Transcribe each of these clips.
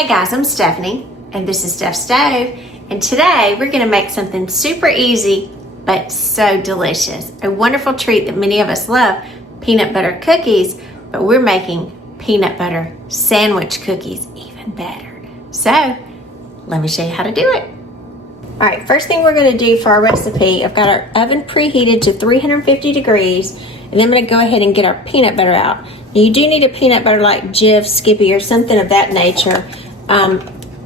Hey guys, I'm Stephanie, and this is Steph's Stove, and today we're going to make something super easy, but so delicious. A wonderful treat that many of us love, peanut butter cookies, but we're making peanut butter sandwich cookies even better. So, let me show you how to do it. All right, first thing we're going to do for our recipe, I've got our oven preheated to 350 degrees, and then I'm going to go ahead and get our peanut butter out. Now, you do need a peanut butter like Jif, Skippy, or something of that nature.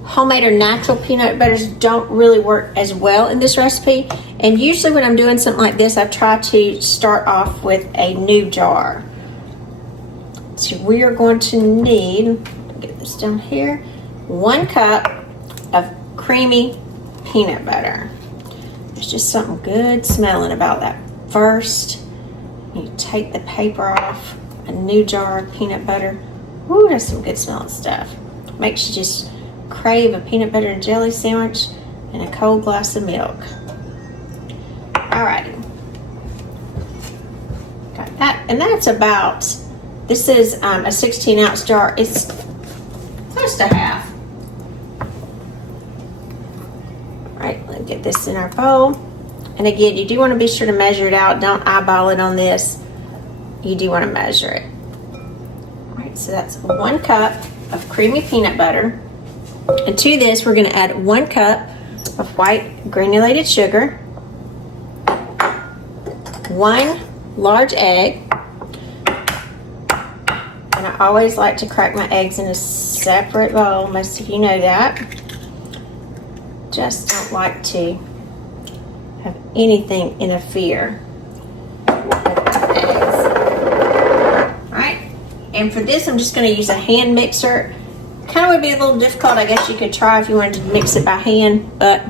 Homemade or natural peanut butters don't really work as well in this recipe, and usually when I'm doing something like this, I try to start off with a new jar. So we are going to need, get this down here, 1 cup of creamy peanut butter. There's just something good smelling about that first. You take the paper off, a new jar of peanut butter. Ooh, that's some good smelling stuff. Makes you just crave a peanut butter and jelly sandwich and a cold glass of milk. Alrighty. Got that. And that's about, this is a 16-ounce jar. It's close to half. Alright, let's get this in our bowl. And again, you do want to be sure to measure it out. Don't eyeball it on this. You do want to measure it. Alright, so that's 1 cup of creamy peanut butter, and to this we're going to add 1 cup of white granulated sugar, 1 large egg, and I always like to crack my eggs in a separate bowl. Most of you know that. Just don't like to have anything interfere with my eggs. And for this, I'm just going to use a hand mixer. Kind of would be a little difficult. I guess you could try if you wanted to mix it by hand, but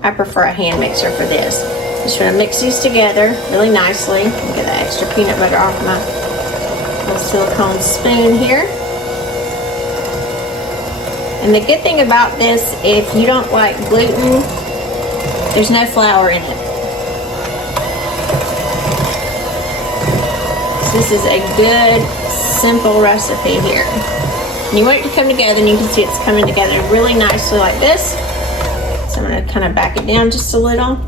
I prefer a hand mixer for this. Just going to mix these together really nicely. Get that extra peanut butter off my little silicone spoon here. And the good thing about this, if you don't like gluten, there's no flour in it. So this is a good, simple recipe here. And you want it to come together, and you can see it's coming together really nicely like this. So I'm going to kind of back it down just a little.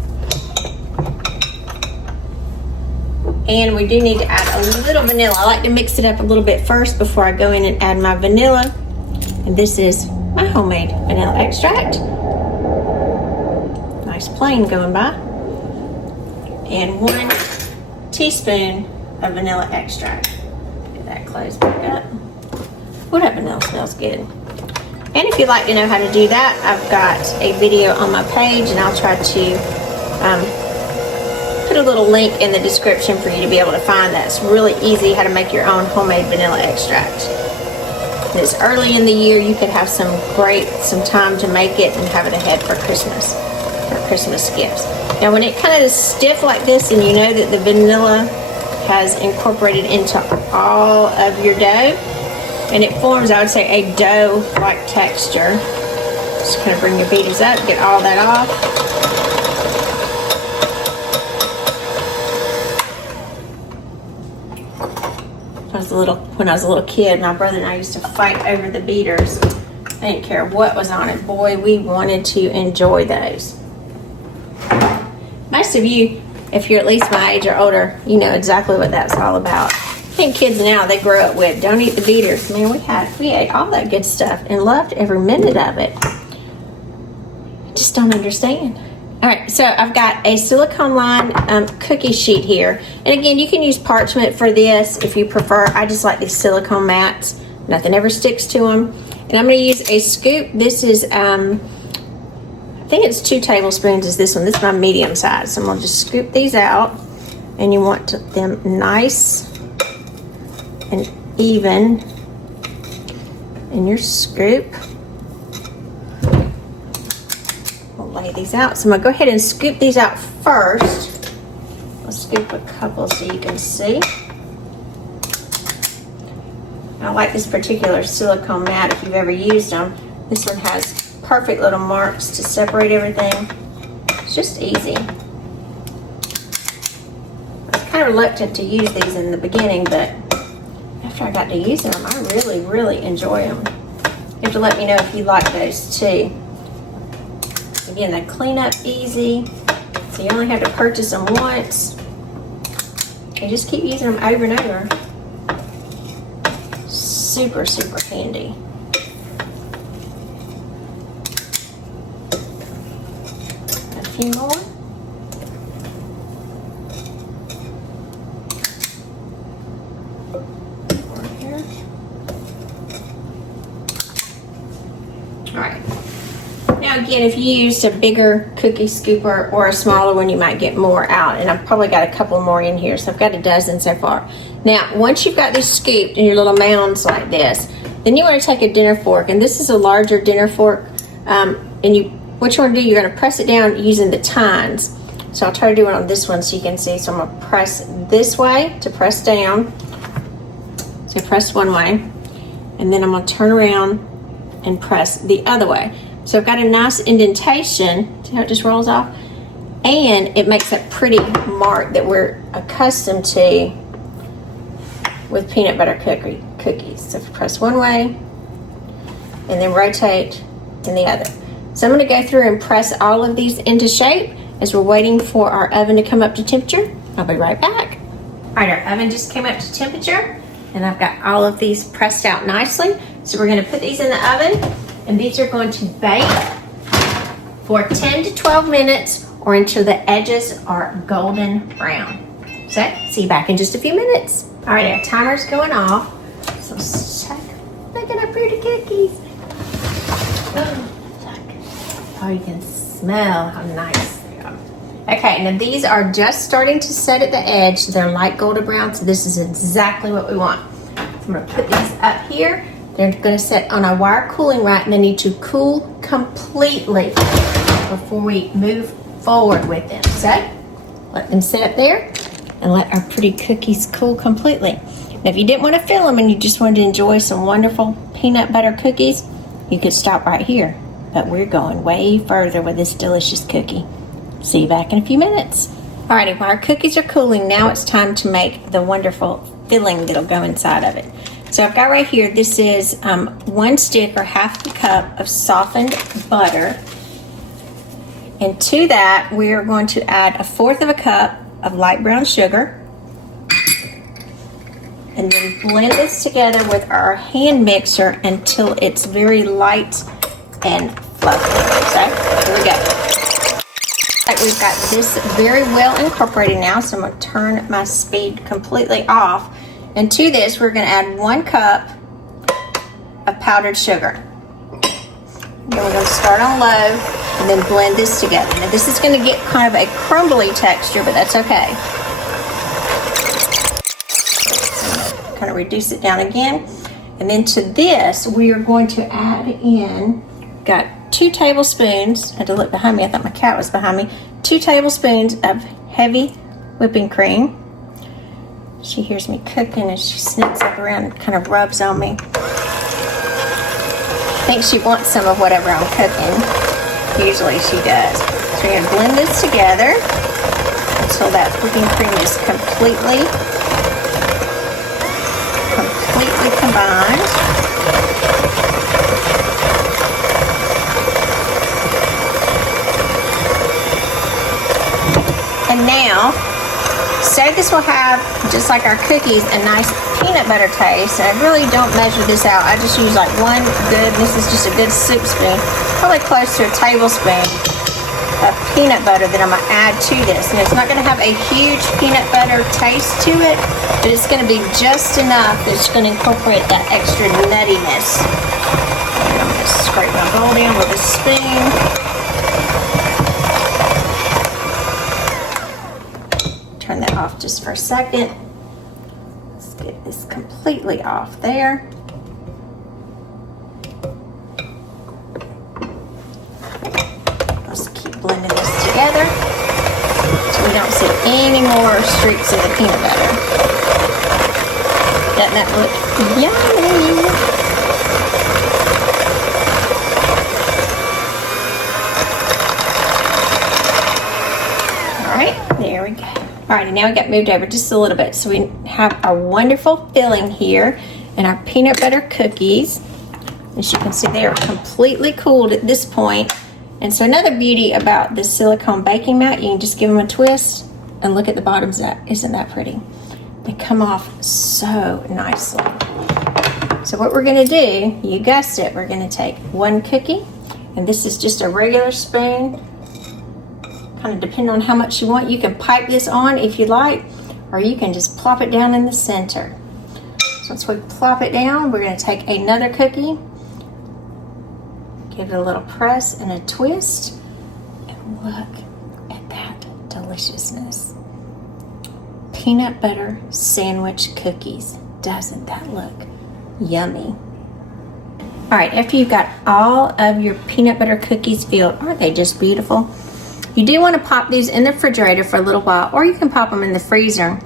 And we do need to add a little vanilla. I like to mix it up a little bit first before I go in and add my vanilla. And this is my homemade vanilla extract. Nice plain going by. And 1 teaspoon of vanilla extract. That close back up. Ooh, that vanilla smells good. And if you'd like to know how to do that, I've got a video on my page, and I'll try to put a little link in the description for you to be able to find that. It's really easy how to make your own homemade vanilla extract. And it's early in the year. You could have some time to make it and have it ahead for Christmas gifts. Now when it kind of is stiff like this, and you know that the vanilla has incorporated into all of your dough, and it forms, I would say, a dough-like texture. Just kind of bring your beaters up, get all that off. When I was a little kid, my brother and I used to fight over the beaters. I didn't care what was on it. Boy, we wanted to enjoy those. Most of you, if you're at least my age or older, you know exactly what that's all about. I think kids now, they grow up with, don't eat the beaters. Man, we ate all that good stuff and loved every minute of it. I just don't understand. All right, so I've got a silicone lined cookie sheet here. And again, you can use parchment for this if you prefer. I just like these silicone mats. Nothing ever sticks to them. And I'm gonna use a scoop. This is, I think it's 2 tablespoons is this one. This is my medium size. So I'm gonna just scoop these out, and you want them nice and even in your scoop. We'll lay these out. So I'm gonna go ahead and scoop these out first. I'll scoop a couple so you can see. I like this particular silicone mat if you've ever used them. This one has perfect little marks to separate everything. It's just easy. I was kind of reluctant to use these in the beginning, but after I got to use them, I really, really enjoy them. You have to let me know if you like those too. Again, they clean up easy, so you only have to purchase them once. And just keep using them over and over. Super, super handy. A few more. Alright. Now again, if you used a bigger cookie scooper or a smaller one, you might get more out. And I've probably got a couple more in here, so I've got a dozen so far. Now, once you've got this scooped in your little mounds like this, then you want to take a dinner fork, and this is a larger dinner fork. What you want to do, you're going to press it down using the tines. So I'll try to do it on this one so you can see. So I'm going to press this way to press down. So press one way, and then I'm going to turn around and press the other way. So I've got a nice indentation. See how it just rolls off? And it makes that pretty mark that we're accustomed to with peanut butter cookies. So press one way and then rotate in the other. So I'm going to go through and press all of these into shape as we're waiting for our oven to come up to temperature. I'll be right back. All right, our oven just came up to temperature, and I've got all of these pressed out nicely. So we're going to put these in the oven, and these are going to bake for 10 to 12 minutes or until the edges are golden brown. So, see you back in just a few minutes. All right, our timer's going off. So check. Look at our pretty cookies. Oh, you can smell how nice they are. Okay, now these are just starting to set at the edge. They're light golden brown, so this is exactly what we want. So I'm going to put these up here. They're going to set on a wire cooling rack, and they need to cool completely before we move forward with them. So let them sit up there and let our pretty cookies cool completely. Now, if you didn't want to fill them and you just wanted to enjoy some wonderful peanut butter cookies, you could stop right here. But we're going way further with this delicious cookie. See you back in a few minutes. Alrighty, while our cookies are cooling, now it's time to make the wonderful filling that'll go inside of it. So I've got right here, this is 1 stick or half a cup of softened butter. And to that, we are going to add 1/4 cup of light brown sugar. And then blend this together with our hand mixer until it's very light and fluffy. So here we go. Right, we've got this very well incorporated now, so I'm going to turn my speed completely off. And to this, we're going to add 1 cup of powdered sugar. Then we're going to start on low and then blend this together. Now this is going to get kind of a crumbly texture, but that's okay. Kind of reduce it down again. And then to this, we are going to add in, got 2 tablespoons, I had to look behind me, I thought my cat was behind me, 2 tablespoons of heavy whipping cream. She hears me cooking and she sneaks up around and kind of rubs on me. I think she wants some of whatever I'm cooking. Usually she does. So we're going to blend this together until that whipping cream is completely combined. And now, so this will have, just like our cookies, a nice peanut butter taste. And I really don't measure this out. I just use like one good, this is just a good soup spoon, probably close to a tablespoon of peanut butter that I'm going to add to this. And it's not going to have a huge peanut butter taste to it, but it's going to be just enough that it's going to incorporate that extra nuttiness. And I'm going to scrape my bowl down with a spoon. Turn that off just for a second. Let's get this completely off there. Let's keep blending this together so we don't see any more streaks of the peanut butter. Doesn't that look yummy? All right, there we go. All right, and now we got moved over just a little bit. So we have our wonderful filling here and our peanut butter cookies. As you can see, they are completely cooled at this point. And so another beauty about this silicone baking mat, you can just give them a twist and look at the bottoms. Isn't that pretty? They come off so nicely. So what we're gonna do, you guessed it, we're gonna take one cookie, and this is just a regular spoon, kind of depending on how much you want. You can pipe this on if you like, or you can just plop it down in the center. So once we plop it down, we're gonna take another cookie, give it a little press and a twist, and look at that deliciousness. Peanut butter sandwich cookies. Doesn't that look yummy? All right, after you've got all of your peanut butter cookies filled, aren't they just beautiful? You do want to pop these in the refrigerator for a little while, or you can pop them in the freezer,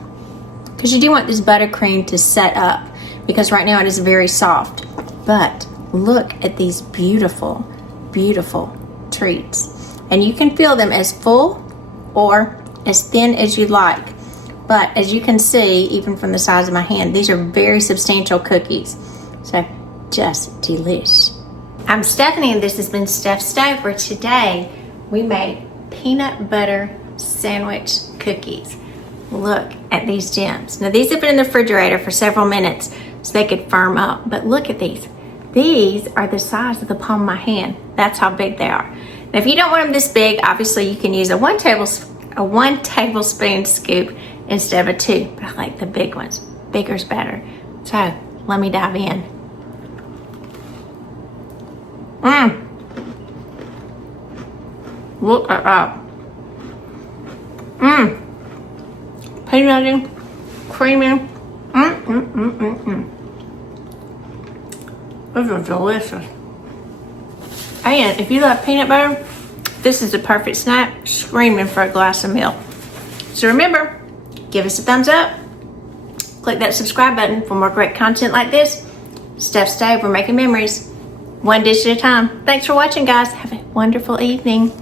because you do want this buttercream to set up, because right now it is very soft. But look at these beautiful, beautiful treats. And you can fill them as full or as thin as you like. But as you can see, even from the size of my hand, these are very substantial cookies. So just delish. I'm Stephanie, and this has been Steph's Stove, where today we made peanut butter sandwich cookies. Look at these gems. Now these have been in the refrigerator for several minutes so they could firm up, but look at these. These are the size of the palm of my hand. That's how big they are. Now if you don't want them this big, obviously you can use a one tablespoon scoop instead of a 2, but I like the big ones. Bigger's better. So let me dive in. Look at that. Peanutty, creamy. Those are delicious. And if you love peanut butter, this is the perfect snack, screaming for a glass of milk. So remember, give us a thumbs up. Click that subscribe button for more great content like this. Steph's Stove, we're making memories, one dish at a time. Thanks for watching, guys. Have a wonderful evening.